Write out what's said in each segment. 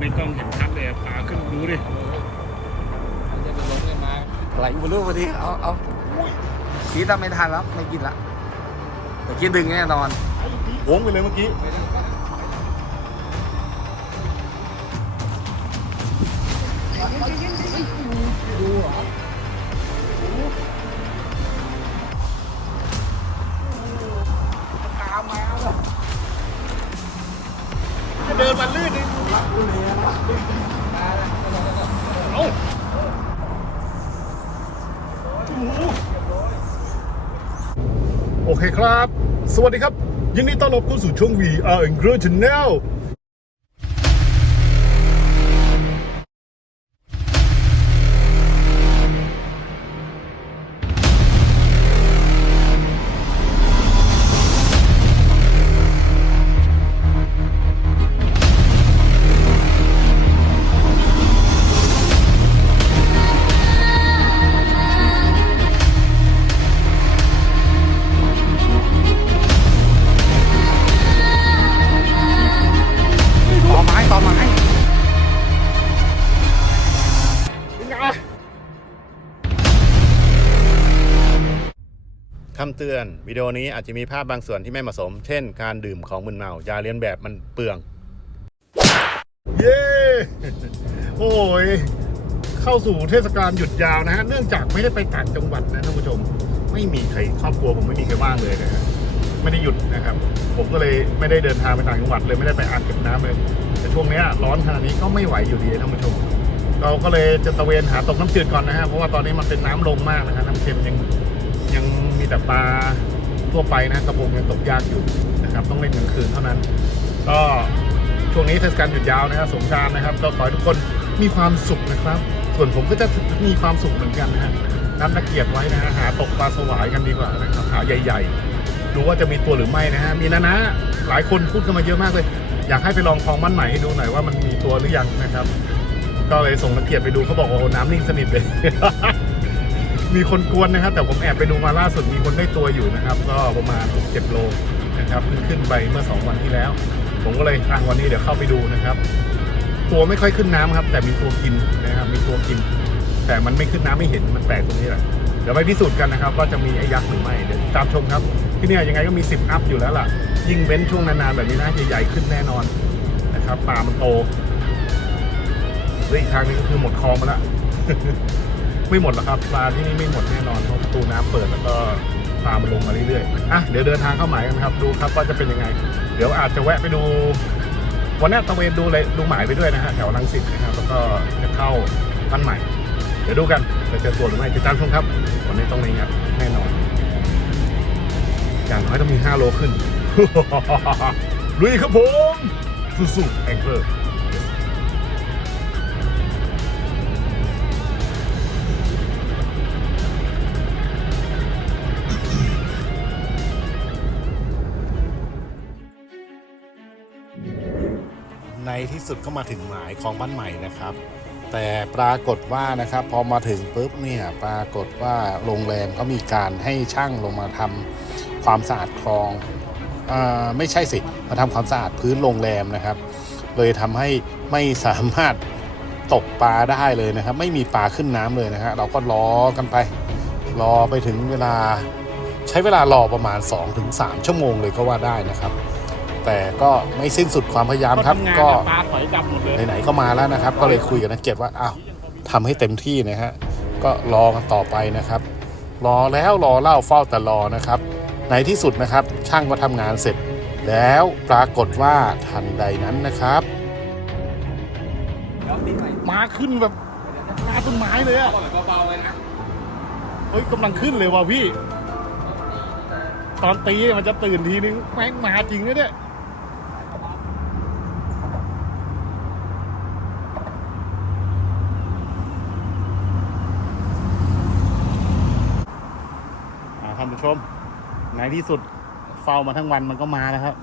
ไม่ต้องเห็นชัดเลยอะปลาขึ้นดูดิจะไปลงเลยมาไหลมาลูกมาดิเอาเอาชี้ตามไม่ทันแล้วไม่กินละแต่คิดดึงแน่นอนโค้งไปเลยเมื่อกี้จะ ครับ สวัสดีครับ ยินดีต้อนรับเข้าสู่ช่วง VR and Grow Channel เตือน วิดีโอนี้อาจจะมีภาพบางส่วนที่ไม่เหมาะสม เช่น การดื่มของมึนเมาอย่าเลียนแบบมันเปลือง เย้ โอ้ย เข้าสู่เทศกาลหยุดยาวนะฮะ เนื่องจากไม่ได้ไปต่างจังหวัดนะท่านผู้ชม ไม่มีใครครอบครัวผมไม่มีใครว่างเลยนะฮะไม่ได้หยุดนะครับ ผมก็เลยไม่ได้เดินทางไปต่างจังหวัดเลยไม่ได้ไปอ่างเก็บน้ำเลย แต่ช่วงนี้ร้อนขนาดนี้ก็ไม่ไหวอยู่ดีท่านผู้ชม เราก็เลยจะตะเวนหาตกน้ำจืดก่อนนะฮะ เพราะว่าตอนนี้มันเป็นน้ำลงมากนะครับน้ำเค็มยังยัง แต่ปลาทั่วไปนะกระพงยังตกยากอยู่นะครับ ต้องเล่นกลางคืนเท่านั้น ก็ช่วงนี้เทศกาลหยุดยาวนะครับสงการนะครับ ก็ขอให้ทุกคนมีความสุขนะครับ ส่วนผมก็จะมีความสุขเหมือนกันนะฮะนัดนักเกียรติไว้นะฮะหาตกปลาสวายกันดีกว่านะครับหาใหญ่ ๆ ดูว่าจะมีตัวหรือไม่นะฮะมีนะนะหลายคนพูดกันมาเยอะมากเลย อยากให้ไปลองคลองมั่นใหม่ให้ดูหน่อยว่ามันมีตัวหรือยังนะครับ ก็เลยส่งนักเกียรติไปดูเขาบอกว่าโอ้โหน้ำนิ่งสนิทเลย มีคนกวนนะครับ แต่ผมแอบไปดูมาล่าสุดมีคนได้ตัวอยู่นะครับ ก็ประมาณ6 7โลนะครับเพิ่งขึ้นไปเมื่อ 2 วันที่แล้ว ผมก็เลยอะวันนี้เดี๋ยวเข้าไปดูนะครับ ตัวไม่ค่อยขึ้นน้ำครับ แต่มีตัวกินนะครับ มีตัวกิน แต่มันไม่ขึ้นน้ำไม่เห็นมันแปลกตรงนี้แหละเดี๋ยวไปพิสูจน์กันนะครับว่าจะมีไอ้ยักษ์หรือไม่เดี๋ยวตามชมครับ ที่นี่ยังไงก็มี 10 อัพอยู่แล้วล่ะ ยิ่งเว้นช่วงนานๆแบบนี้นะจะใหญ่ขึ้นแน่นอนนะครับปลามันโตและอีกทางนึงก็คือหมดคลองมาแล้ว ไม่หมดหรอกครับปลาที่นี่ไม่หมดแน่นอนเพราะประตูน้ำเปิดแล้วก็ปลามันลงมาเรื่อยๆอะเดี๋ยวเดินทางเข้าหมายกันครับ ดูครับว่าจะเป็นยังไง เดี๋ยวอาจจะแวะไปดูวันนี้ตะเวนดูเลยดูหมายไปด้วยนะฮะแถวลังสิตนะครับแล้วก็จะเข้าบ้านใหม่ เดี๋ยวดูกันจะเจอตัวหรือไม่ติดตามชมครับวันนี้ต้องมีครับแน่นอน อย่างน้อยต้องมี 5 โลขึ้นลุยครับผมสู้ๆแองเกิลใที่สุดก็มาถึงหมายของบ้านใหม่นะครับ แต่ปรากฏว่านะครับพอมาถึงปุ๊บเนี่ยปรากฏว่าโรงแรมเขามีการให้ช่างลงมาทำความสะอาดคลองอไม่ใช่สิมาทำความสะอาดพื้นโรงแรมนะครับ เลยทำให้ไม่สามารถตกปลาได้เลยนะครับ ไม่มีปลาขึ้นน้ำเลยนะฮะเราก็รอกันไป รอไปถึงเวลาใช้เวลารอประมาณ 2-3 ชั่วโมงเลยก็ว่าได้นะครับ แต่ก็ไม่สิ้นสุดความพยายามครับ ก็ปลาถอยกลับหมดเลยไหนๆก็มาแล้วนะครับ ก็เลยคุยกับนักเก็ตว่าอ้าวทำให้เต็มที่นะฮะก็รอกันต่อไปนะครับ รอแล้วรอเล่าเฝ้าแต่รอนะครับ ในที่สุดนะครับ ช่างก็ทำงานเสร็จ แล้วปรากฏว่าทันใดนั้นนะครับมาขึ้นแบบหน้าต้นไม้เลยอะก็แบบเบาๆเลยนะเฮ้ยกำลังขึ้นเลยว่ะพี่ ตอนตีมันจะตื่นทีนึงแม่งมาจริงนะเนี่ย ที่สุดเฝ้ามาทั้งวันมันก็มาแล้วครับ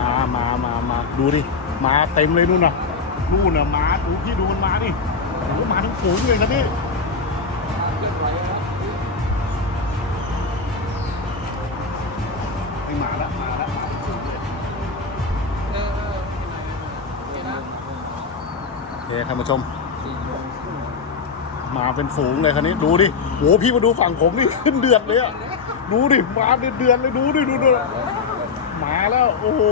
มามามามาดูดิมาเต็มเลยนู่นน่ะนู่นน่ะมาดูพี่ดูมันมาดิโอ้มาทั้งฝูงเลยครับพี่ไม่มามาละมาฝูงเยโอเคท่านผู้ชม มาเป็นฝูงเลยคันนี้ดูดิโหพี่มาดูฝั่งผมนี่ขึ้นเดือดเลยอะดูดิมาเดือดเดือดเลยดูดิดูดิมาแล้วโอ้โห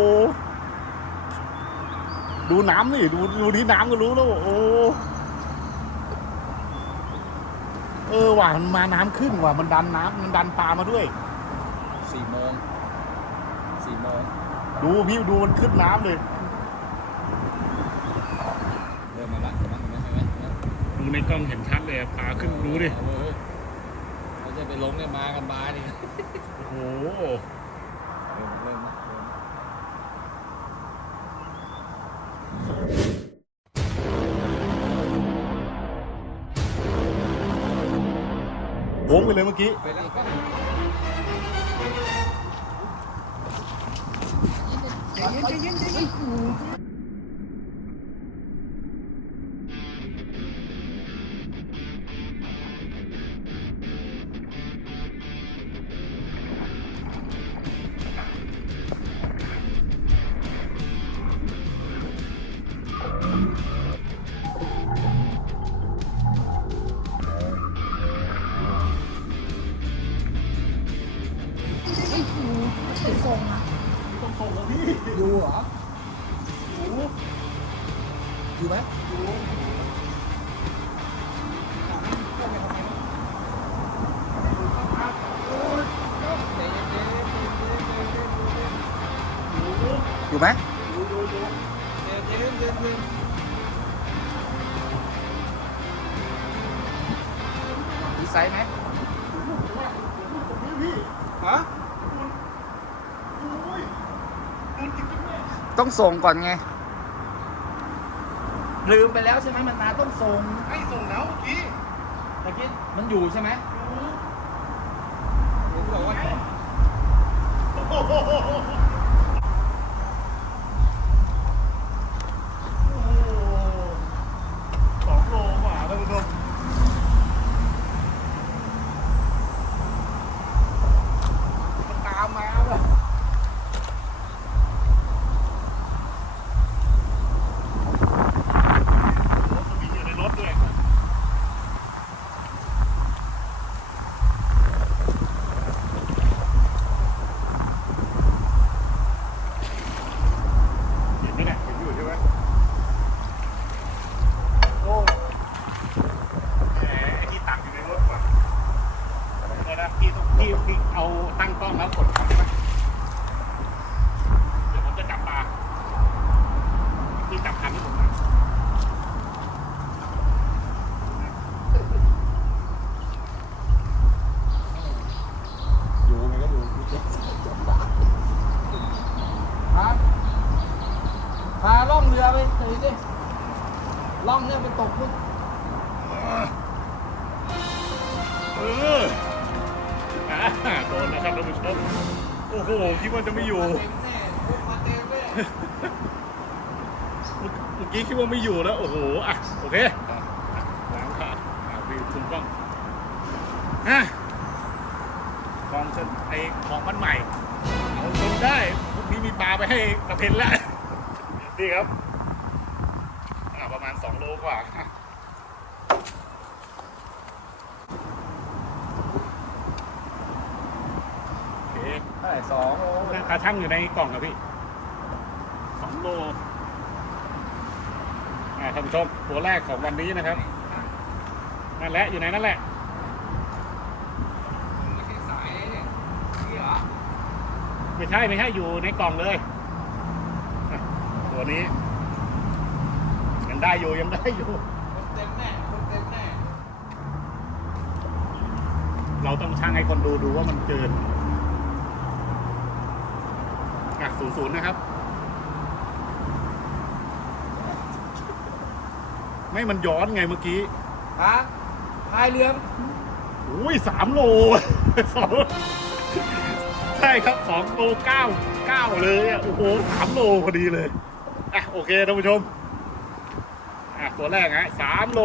ดูน้ำนี่ดูดูที่น้ำก็รู้แล้วโอ้เออว่ะมันมาน้ำขึ้นว่ะมันดันน้ำมันดันปลามาด้วยสี่โมงสี่โมงดูพี่ดูมันขึ้นน้ำเลย เริ่มมาละเห็นไหมเห็นไหมเห็นไหม ดู ในกล้องเห็นชัดเลยปลาขึ้นดูดิ เออเราจะไปลงเนี่ยมากันบายนี่โอ้โห เริ่มเริ่มเริ่มโค้งไปเลยเมื่อกี้ ไปแล้วก็ มีไซส์ไหมๆฮะต้องส่งก่อนไง ลืมไปแล้วใช่ไหมมันนาต้องส่งให้ส่งแล้วเมื่อกี้เมื่อกี้มันอยู่ใช่ไหมผมบอกว่าสองโลกว่าท่านผู้ชมมันตามมาว่ะรถสวิงอยู่ในรถด้วยเห็นไหมเนี่ยเห็นอยู่ใช่ไหมโอ้ แหมไอ้ที่ตักอยู่ในรถก่อนเดี๋ยวนะพี่ต้องพี่พี่เอาตั้งกล้องแล้วกดคันได้ไหมเดี๋ยวผมจะจับปลาพี่จับคันให้ผมหน่อย อยู่มันก็อยู่ พาพาล่องเรือไปเฉยดิล่องเนี่ยไปตกพุ่น เอออ่าโดนนะครับท่านผู้ชมโอ้โหคิดว่าจะไม่อยู่ เต็มแน่พวกมาเต็มแน่ เมื่อกี้คิดว่าไม่อยู่แล้ว โอ้โห อะ โอเคล้างขาอะวิวคุมกล้องอะกองเส้นไอของมันใหม่ เอาจนได้พรุ่งนี้มีปลาไปให้กระเพนแล้ว นี่ครับ อ่าประมาณสองโลกว่าโอเคไหร่สองโลขาช่างอยู่ในกล่องครับพี่สองโล ท่านผู้ชมตัวแรกของวันนี้นะครับนั่นแหละอยู่ไหนนั่นแหละไม่ใช่ไม่ใช่อยู่ในกล่องเลย ตัวนี้ยังได้อยู่ยังได้อยู่เต็มแน่คนเต็มแน่เราต้องช่างให้คนดูดูว่ามันเกินอะศูนย์ศูนย์นะครับ ไม่มันย้อนไงเมื่อกี้พาพายเรืออุ้ยสามโลสองใช่ครับสองโลเก้าเก้าเลยอะโอ้โหสามโลพอดีเลยอะโอเคท่านผู้ชมอะตัวแรกฮะสามโล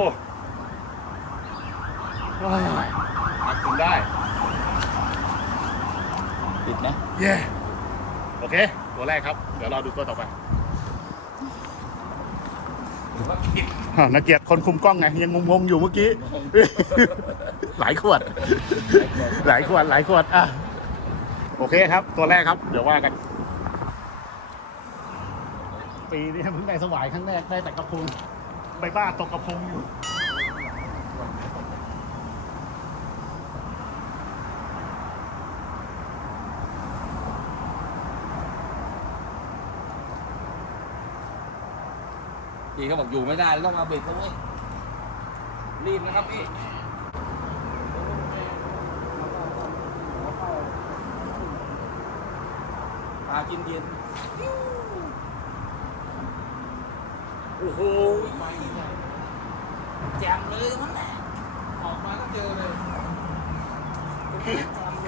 ว้ายอัดจนได้ ติดนะเย้โอเค ตัวแรกครับ เดี๋ยวเราดูตัวต่อไป โหรือว่าผิด อ่าว นักเกียรติคนคุมกล้องไง ยังงงๆอยู่เมื่อกี้ หลายขวด หลายขวด หลายขวดอะโอเคครับ ตัวแรกครับ เดี๋ยวว่ากัน ปีนี้เพิ่งได้สวายครั้งแรกได้แต่กระพงใบบ้าตกกระพงอยู่ พี่เขาบอกอยู่ไม่ได้ต้องมาเบรกแล้วเว้ยรีบนะครับพี่ปลากินเย็นโอ้โหไม่แจมเลยมันแหละออกมาก็เจอเลยคือ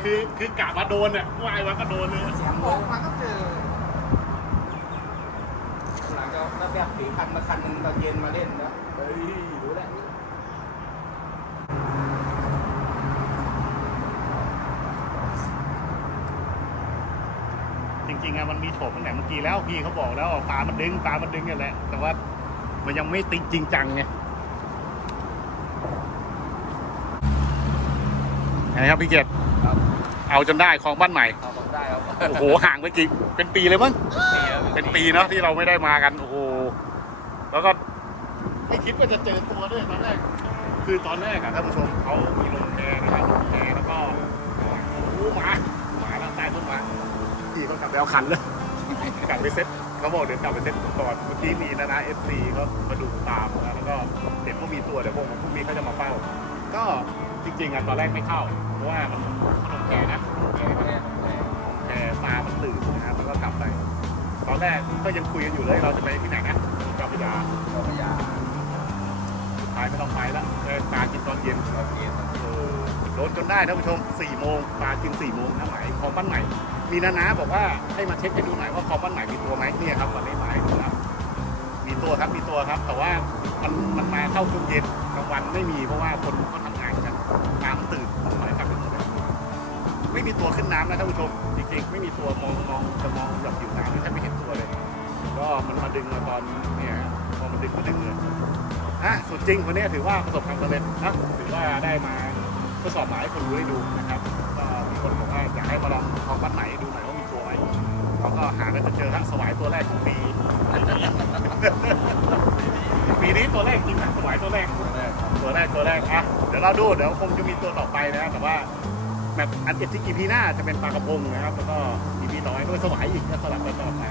คือคือกะมาโดนอะว่ายมาก็โดนเลยแจมอเลอยกมาก็เจอ หลัง จากแล้วแบบสีคันมาคันหนึงตอนเย็นมาเล่นนะเฮ้ยรู้แล้วจริงๆอะมันมีโฉบตั้งแต่เมื่อกี้แล้วพี่เขาบอกแล้วปลามันดึงปลามันดึงกันแหละ แต่ว่ามันยังไม่ติงจริงจังไงนะครับพี่เกียรติครับเอาจนได้ของบ้านใหม่เอาผมได้ครับโอ้โหห่างไปกี่เป็นปีเลยมั้งเป็นปีเนาะที่เราไม่ได้มากันโอ้โห แล้วก็ไม่คิดว่าจะเจอตัวด้วยตอนแรก คือตอนแรกอะท่านผู้ชมเขามีลงแพนะครับลงแพแล้วก็โอ้โหมาหมาแล้วตายต้นไม้พี่เขากลับไปเอาคันเลยกลับไปเซ็ตเขาบอกเดี๋ยวกลับไปเซ็ตก่อนเมื่อกี้มีนะนะเอฟซีก็มาดูตามนะแล้วก็เห็นว่ามีตัวเดี๋ยวพวกพรุ่งนี้เขาจะมาเฝ้า ก็จริงๆอะตอนแรกไม่เข้าเพราะว่ามันมันลงแพนะลงแพมันแพปลามันตื่นนะครับแล้วก็กลับไป ตอนแรกก็ยังคุยกันอยู่เลยเราจะไปที่ไหนนะ ยาเจ้าพระยาสุดท้ายไม่ต้องไปแล้วเลยปลากินตอนเย็นตอนเย็นเออโดนจนได้ท่านผู้ชม4โมงปลากิน4โมงนะหมายของบ้านใหม่ มีนานาบอกว่าให้มาเช็คให้ดูหน่อยว่าของบ้านใหม่มีตัวไหมเนี่ยครับตอนนี้หมายดูแล้วมีตัวครับมีตัวครับ แต่ว่ามันมันมาเข้าช่วงเย็นกลางวันไม่มีเพราะว่าคนเขาทำงานกันปลามตื่นหมายกลับไปหมดเลยไม่มีตัวขึ้นน้ำนะท่านผู้ชมจริงๆ ไม่มีตัวมองมองจะมองแบบอยู่น้ำนี่แทบไม่เห็นตัวเลย ก็มันมาดึงมาตอนเนี่ย พอมันดึงก็ดึงเลยอะสุดจริงวันนี้ถือว่าประสบความสำเร็จนะถือว่าได้มาทดสอบหมายให้คนรู้ได้ดูนะครับก็มีคนบอกว่าอยากให้มาลองของบ้านไหนดูหน่อยว่ามีตัวไหมเราก็หาก็จะเจอทั้งสวายตัวแรกของปีปีนี้ตัวแรกจริงนะสวายตัวแรกตัวแรกตัวแรกอะเดี๋ยวเราดูเดี๋ยวคงจะมีตัวต่อไปนะแต่ว่าแบบอันเอ็ดที่ EP หน้าจะเป็นปลากระพงนะครับแล้วก็ EP ต่อไปก็เป็นสวายอีกก็สลับกันตลอดไป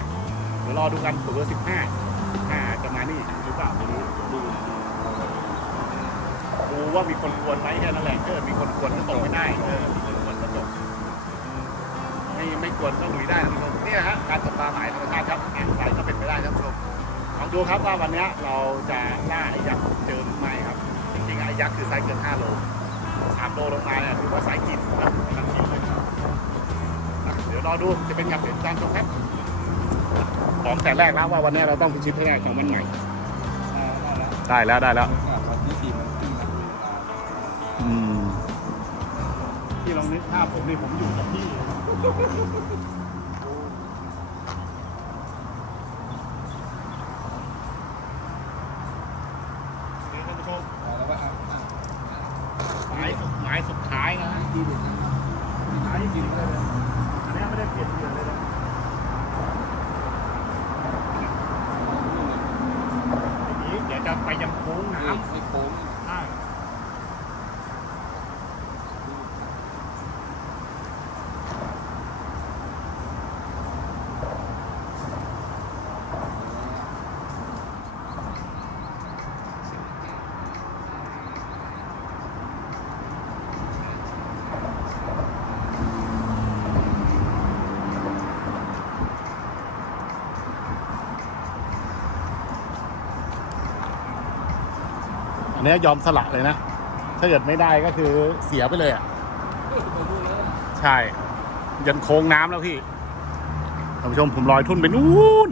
เดี๋ยวรอดูกันตัวสิบห้าห้าจะมา เปล่าไม่รู้ดูดูว่ามีคนกวนไหมแค่นั้นแหละเออมีคนกวนก็ตกไม่ได้เออมีคนกวนก็ตกไม่ไม่กวนก็ลุยได้นะคุณผู้ชมนี่นะฮะการตกปลาหมายธรรมชาติครับแอนไรก็เป็นไปได้ครับคุณผู้ชมลองดูครับว่าวันนี้เราจะล่าไอ้ยักษ์เจอหรือไม่ครับ จริงๆไอ้ยักษ์คือไซส์เกิน 5 โล3โลลงมาเนี่ยถือว่าไซส์กินนะนั่นกินเลยเดี๋ยวรอดูจะเป็นกับเดี๋ยวตามชมครับของแต่แรกแล้วว่าวันนี้เราต้องพิชิตให้ได้ของวันใหม่ ได้แล้วได้แล้วได้แล้วอะวันที่สี่มันขึ้นมาอืม ที่ลองนึกภาพผมนี่ผมอยู่กับที่นี่ท่านผู้ชม เอาแล้วว่าอะอะ หมายสุดหมายสุดท้ายนะ ดีดีนะ สุดท้ายจริงๆเลยนะอันนี้ไม่ได้เปลี่ยนเหยื่อเลยนะอย่างนี้เดี๋ยวจะไปยังโค้งน้ำ ไม่โค้ง ใช่อั นี้ยอมสละเลยนะ ถ้าเกิดไม่ได้ก็คือเสียไปเลยอะ ใช่ ยันโค้งน้ำแล้วพี่ท่านผู้ชมผมลอยทุ่นไปนู่น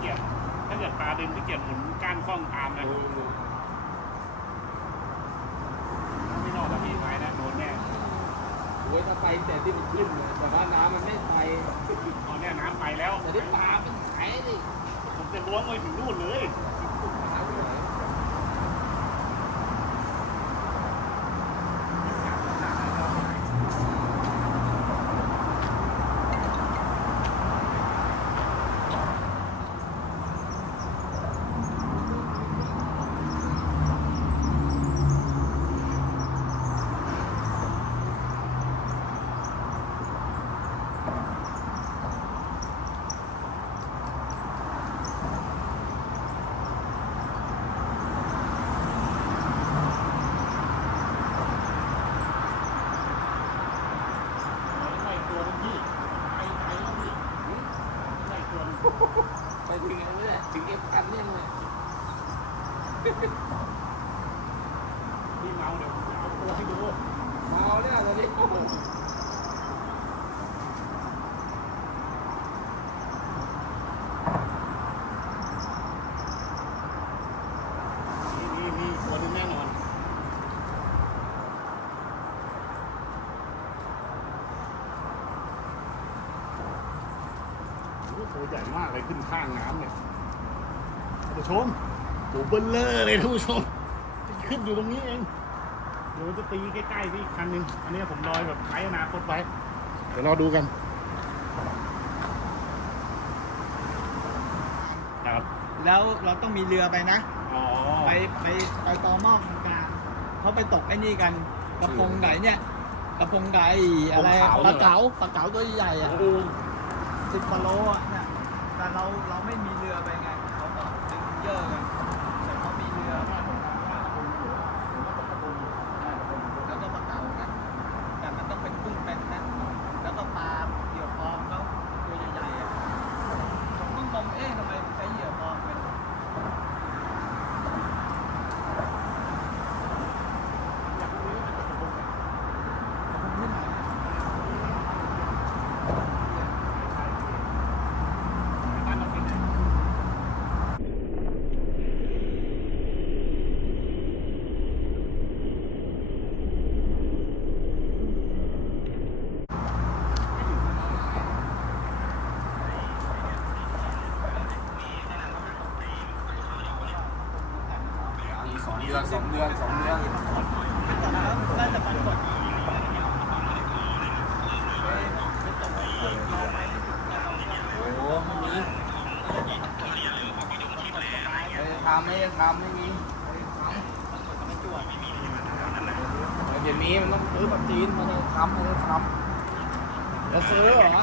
เกียรติถ้า เกิดปลาดึงที่เกียจหมุนก้านข้องตามนะไม่นอกจากพี่ไม้นะโดนแน่ โอ้ยถ้าไปแต่ที่มันขึ้นนะแต่ว่าน้ำมันไม่ไป ตอนเนี้ยน้ำไปแล้ว แต่ที่ปลามันไหลดิ ผมจะล้วงไปถึงนู่นเลย ปลาไปไหน ใส่ตัวนึงพี่ไปไปแล้วพี่ใส่ตัวนึง ไปถึงอันนี้แหละถึงเอฟพันเนี่ยเลย พี่เมาเดี๋ยวผมจะเอาตัวให้ดู เมาเนี่ยตอนนี้โอ้โห มีมีมีตัวนึงแน่นอนโอ้โห ตัวใหญ่มากเลยขึ้นข้างน้ำเนี่ยท่านผู้ชมตัวเบลเลอร์เลยท่านผู้ชม ขึ้นอยู่ตรงนี้เองเดี๋ยวจะตีใกล้ๆพี่อีกคันหนึ่งอันนี้ผมลอยแบบใช้อนาคตไว้ เดี๋ยวรอดูกันครับแล้วเราต้องมีเรือไปนะ อ๋อไปไปไปตอหม้อตรงกลางเขาไปตกไอ้นี่กันกระพงไก่เนี่ยกระพงไก่อะไรปลาเก๋าปลาเก๋าตัวใหญ่ๆอะโอ้สิบกว่าโลอะเนี่ย แต่เราเราไม่มีเรือไปไงเขาก็ดึงเยอะกันแต่เขามีเรือแล้วก็ปลาเก๋านะแต่มันต้องเป็นกุ้งเป็นนะแล้วก็ปลาเหยื่อปลอมเขาตัวใหญ่ๆอะผมก็งงเอ๊ะทำไมใช้เหยื่อปลอมเป็น อีกสองเดือนสองเดือนสองเดือน น่าจะปันกด โอ้โหไม่มีไม่ได้ทำไม่ได้ทำไม่มีไม่ได้ทำ เดี๋ยวนี้มันต้องซื้อแบบจีนมันจะทำมันจะทำจะซื้อเหรอ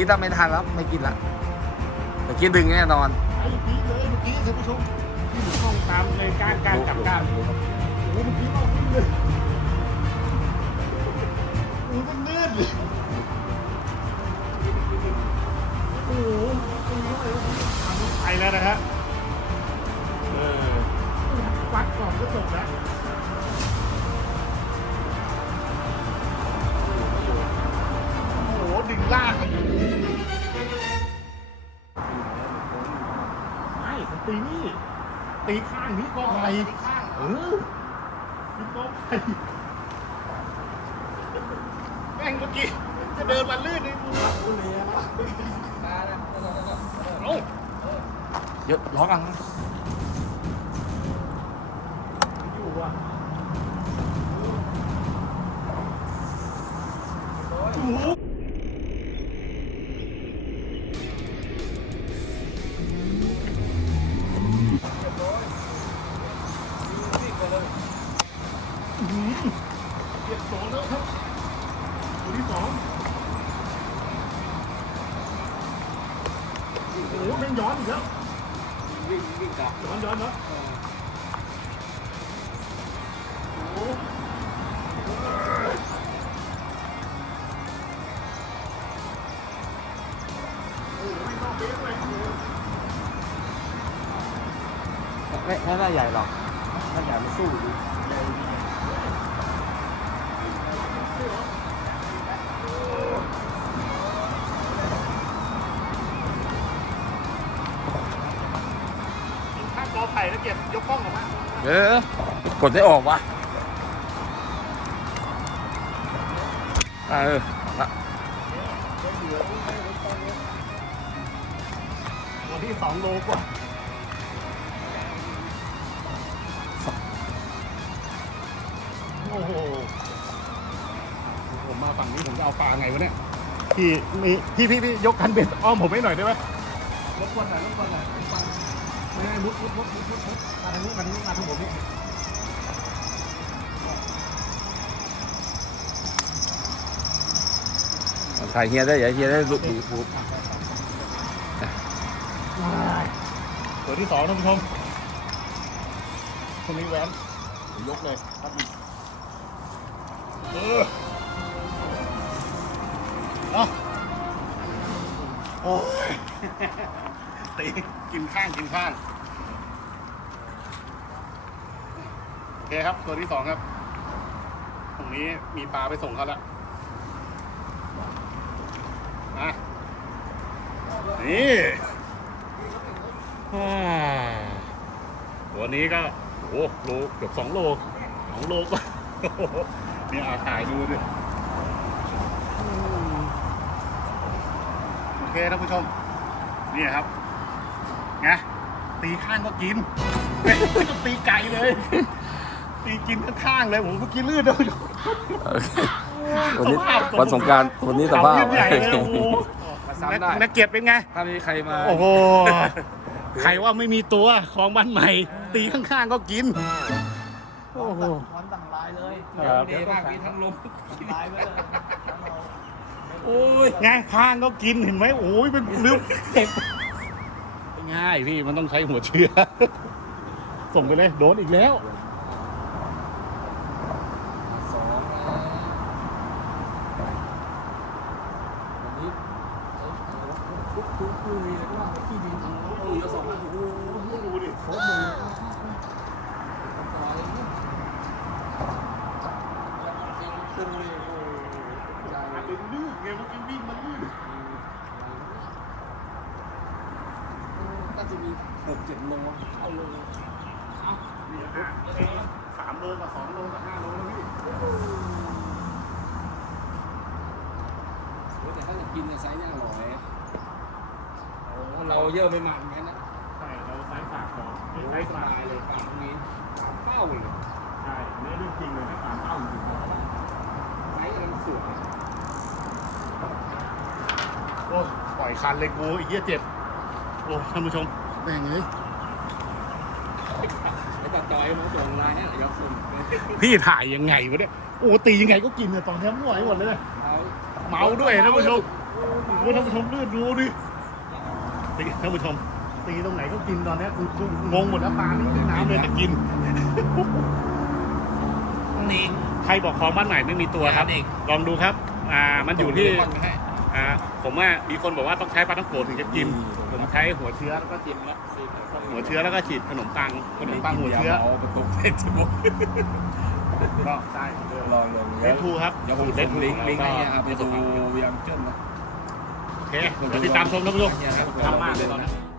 พี่ถ้าไม่ทันแล้วไม่กินละแต่คิดดึงแน่นอนไอ้พีเลยเมื่อกี้ท่านผู้ชมที่หมุนข้องตามเลยก้านก้านกับก้านโอ้โหเมื่อกี้เราขึ้นเลยโอ้โหมันเนื่อนเลยโอ้โหตรงนี้เลยไปแล้วนะฮะเออวัดก่อนก็จบแล้ว ตีข้างพี่กอไผ่เออพี่กอไผ่แม่งเมื่อกี้จะเดินมาลื่นนี่กูรับกูเลยอะเอ้าเยอะล้อกันนะ สองแล้วครับตัวที่สองโอ้โหแม่งย้อนอีกแล้ววิ่งวิ่งกลับย้อนย้อนเนาะโอ้โหไม่ต้องเบรกเลยไม่ไม่น่าใหญ่หรอกน่าใหญ่มันสู้ดิ กดได้ออกวะอะเออละตัวที่สองโลกว่าโอ้โห ผมมาฝั่งนี้ผมจะเอาปลาไงวะเนี่ย พี่มีพี่พี่พี่ยกคันเบ็ดอ้อมผมให้หน่อยได้ไหมรบกวนหน่อยรบกวนหน่อยฟังไม่ได้มุดมุดมุดมุดมุดมุดมาทางนี้มาทางนี้มาทางผมนี่ ถ่ายเฮียได้อย่าเฮียได้ลุกดูดูตัวที่สองท่านผู้ชมคนนี้แหวนยกเลยครับเออเอาโอ้ยตีกินข้างกินข้างโอเคครับตัวที่สองครับ ตรงนี้มีปลาไปส่งเขาแล้ว มานี่อ่าตัวนี้ก็โอ้โหโลเกือบสองโลสองโลกว่าโอ้โหเนี่ยอาถ่ายดูดิอืมโอเคท่านผู้ชม นี่ครับไงตีข้างก็กินไม่ไม่ต้องตีไก่เลย ตีกินข้างๆเลยผมเมื่อกี้ลื่นท่านผู้ชม วันนี้สภาพวันสงกรารวันนี้สภาพเขยื่นใหญ่เลยโอ้โหมาซ้ำได้ นักเกียรติเป็นไง ถ้ามีใครมา โอ้โห ใครว่าไม่มีตัวของบ้านใหม่ ตีข้างๆก็กิน โอ้โหพร้อมสั่งลายเลยครับ ดีมากมีทั้งลมสั่งลายไว้เลยโอ้ยไงข้างก็กินเห็นไหมโอ้ยเป็นลืมเก็บง่ายพี่มันต้องใช้หัวเชื้อ ส่งไปเลย โดนอีกแล้ว สองนะวันนี้เอ้ยอะไรวะคุกคุกคุยเลยว่าที่ดินของเราเยอะสองโอ้โห ดูดิ โคตรเลยต่อเลยเนี่ยแล้วก็เป็นตึ้งเลยโอ้โหใหญ่ เป็นลื่นไงเมื่อกี้วิ่งมันลื่น น่าจะมีหกเจ็ดโลเข้าเลย นี่ฮะสามโลกับสองโลกับห้าโลแล้วพี่ แต่ถ้าจะกินในไซส์เนี่ยอร่อยโอ้ เราเยอะไม่มันงั้นนะใช่เราไซส์ปากก่อนโอ้ไซยส์สปากบายเลยปากตรงนี้สามเป้าเลยใช่ไม่เรื่องจริงเลยนะตามเป้าจริงๆไซส์กำลังสวยโอ้ปล่อยคันเลยกูไอ้เหี้ยเจ็บ โอ้ท่านผู้ชมแม่งเลยแล้วก็จอยมาส่งไลน์ให้ยกซุ่มพี่ถ่ายยังไงวะเนี่ยโอ้ตียังไงก็กินเนี่ยตอนนี้ไม่ไหวหมดเลยเอาเมาด้วยท่านผู้ชมโอ้ท่านผู้ชมเลือดดูดิ ตีท่านผู้ชมตีตรงไหนก็กินตอนนี้กูกูงงหมดแล้วปลาไม่ได้น้ำเลยแต่กินนี่ใครบอกของบ้านใหม่ไม่มีตัวครับนี่ลองดูครับ อ่ามันอยู่ที่อ่าผมว่ามีคนบอกว่าต้องใช้ปลาท้องโกะถึงจะกิน ผมใช้หัวเชื้อแล้วก็จิ้มแล้วหัวเชื้อแล้วก็ฉีดขนมปังขนมปังหัวเชื้อเอาประตูเฟซบุ๊กก็ได้เลองลองดทูครับเดี๋ยวผมเดส่ทงทูลิงก์ลิงก์ให้เนี่ยเอาไปดูยังเจิ้นนะโอ เคเดี๋ยวติดตามชมท่านผู้ชมทำมากเลยตอนนี้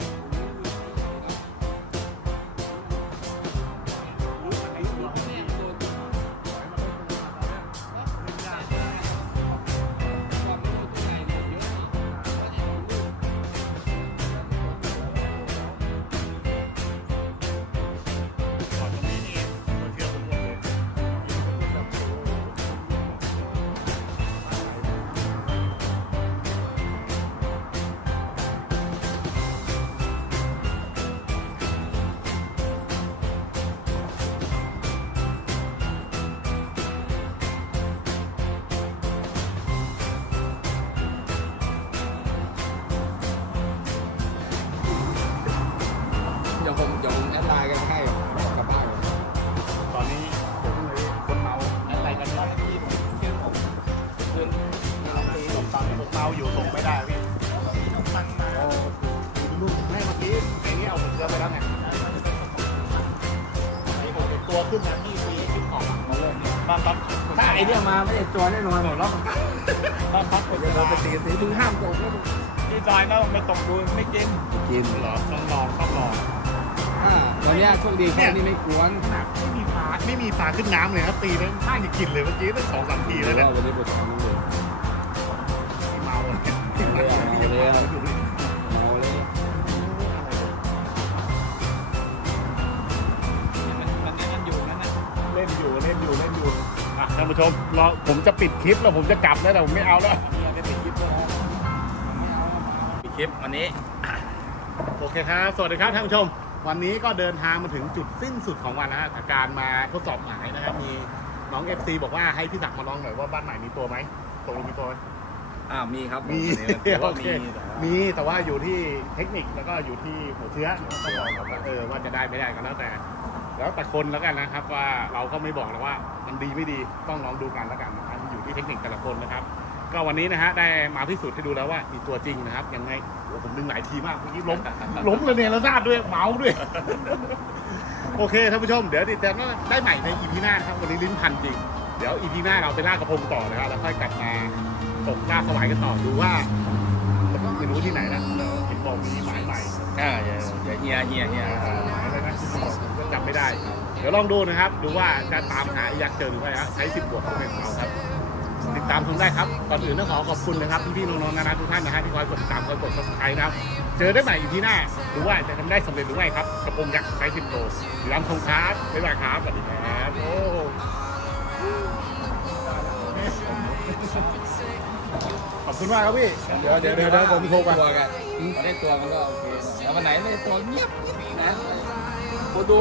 บ้านปั๊บถ้าไอเนี้ยมาไม่ได้จอยแน่นอนหมดแล้วบ้านปั๊บกดเวเราลาไปตีสีมึงห้ามตกนะมึงที่จอยแล้วไม่ตกดูไม่กินกินเหรอต้องลองต้องลองอ่าตอนเนี้ยโชคดีเนี่แค่ยนี้ไม่กวนไม่มีปลาไม่มีปลาขึ้นน้ำเลยครับตีไม่น่าจะกินเลยเมื่อกี้ตั้งสองสามทีแล้วเนี่ยวันนี้ผมรู้เลยที่เมาเลยที่เมาเลยที่เมาอยู่ อะท่านผู้ชมรอผมจะปิดคลิปแล้วผมจะกลับแล้วแต่ผมไม่เอาแล้วเนี่ยไม่ติดยิบด้วยนะไม่เอามามีคลิปวันนี้ โอเคครับ สวัสดีครับท่านผู้ชม วันนี้ก็เดินทางมาถึงจุดสิ้นสุดของวันนะฮะกับการมาทดสอบหมายนะครับ มีน้อง FC บอกว่าให้พี่ศักดิ์มาลองหน่อยว่าบ้านใหม่มีตัวไหมตกลงมีตัวไหมอ้าวมีครับมีแต่ว่าโอเค มีมีแต่ว่าอยู่ที่เทคนิคแล้วก็อยู่ที่หัวเชื้อต้องบอกครับว่าเออว่าจะได้ไม่ได้ก็แล้วแต่ แล้วแต่คนแล้วกันนะครับว่าเราก็ไม่บอกแล้วว่ามันดีไม่ดีต้องลองดูกันแล้วกันนะครับอยู่ที่เทคนิคแต่ละคนนะครับ ก็วันนี้นะฮะได้มาพิสูจน์ให้ดูแล้วว่ามีตัวจริงนะครับยังไงโอ้ผมดึงหลายทีมากเมื่อกี้ล้มล้มเลยเนี่ยแล้วนาดด้วยเมาส์ด้วย โอเคท่านผู้ชมเดี๋ยวติดตามได้ใหม่ในอีพีหน้าครับวันนี้ลิ้นพันจริงเดี๋ยวอีพีหน้าเราไปล่ากระพงต่อนะครับแล้วค่อยกลับมาตกล่าสวายกันต่อดูว่าไม่รู้ที่ไหนนะเห็นบอกมีหมายใหม่อ่าอย่าอย่าเฮียเฮียเฮียอ่าหมายอะ ไรนะก็จำไม่ได้ เดี๋ยวลองดูนะครับ ดูว่าจะตามหาไอ้ยักษ์เจอหรือไม่ฮะใช้สิบบวกก็เป็นของเราครับ ติดตามชมได้ครับ ก่อนอื่นต้องขอขอบคุณนะครับพี่ๆน้องๆนานาทุกท่านนะฮะที่คอยกดติดตามคอยกด subscribe นะครับ เจอได้ใหม่อีพีหน้าดูว่าจะทำได้สำเร็จหรือไม่ครับกระโปรงยักษ์ไซส์สิบโลหรือลำทงครับบ๊ายบายครับสวัสดีครับโอ้ขอบคุณมากครับพี่ เดี๋ยวเดี๋ยวเดี๋ยวเดี๋ยวผมโทรกันได้ตัวมันก็โอเคหน่อยแล้ววันไหนไม่ได้ตัวเงียบนะคนดู